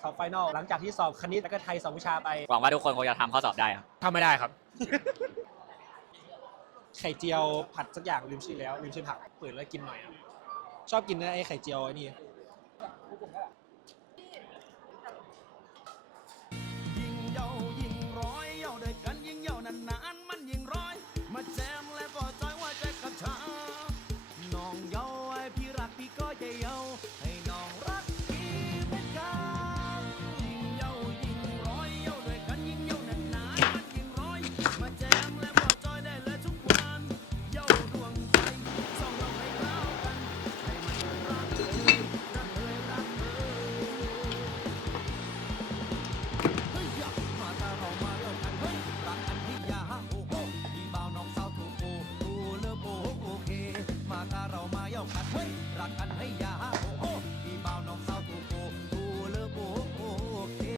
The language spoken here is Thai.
สอบไฟนอลหลังจากที่สอบคณิตและก็ไทยสองวิชาไปหวังว่าทุกคนคงจะทำข้อสอบได้ครัทำไม่ได้ครับ ไข่เจียวผัดสักอย่างลืมชื่อแล้วลืมชื่อผักเปิดแล้วกินหน่อยชอบกินนะไอ้ไข่เจียวไอ้นี่น้องเยาว่ไอพี่รักพี่ก็ใจเย้าให้น้องรัก ยวกันเฮ้ยรักกันให้ยาหก